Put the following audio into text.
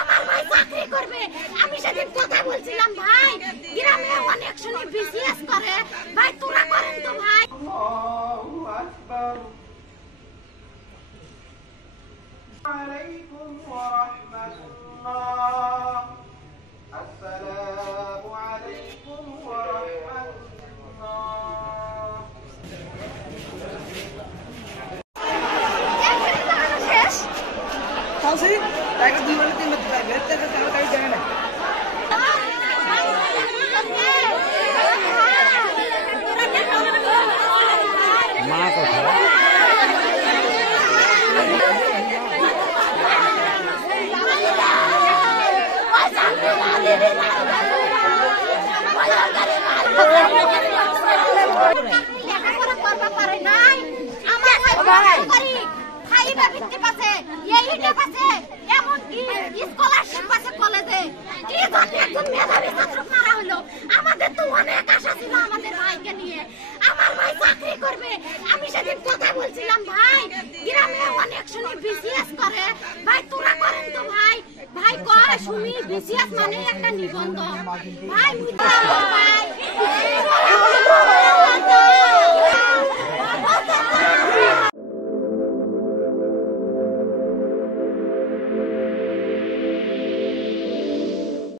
আমার ভাই চাকরি করবে। আমি সেদিন কথা বলছিলাম ভাই গ্রামে অনেক শুনে বিসিএস করে, ভাই তোরা করেন তো ভাই। عليكم ورحمة الله السلام عليكم ورحمة الله Tahu mereka di mana tim kita bete kalau kami jangan. Maaf আমাদের তো অনেক আশা ছিল আমাদের ভাইকে নিয়ে। আমার ভাই চাকরি করবে। আমি সেদিন কথা বলছিলাম ভাই গ্রামে অনেক শুনে বিসিএস করে, ভাই তোরা করেন তো ভাই। ভাই কয় শুনি বিসিএস মানে একটা নিবন্ধন ভাই।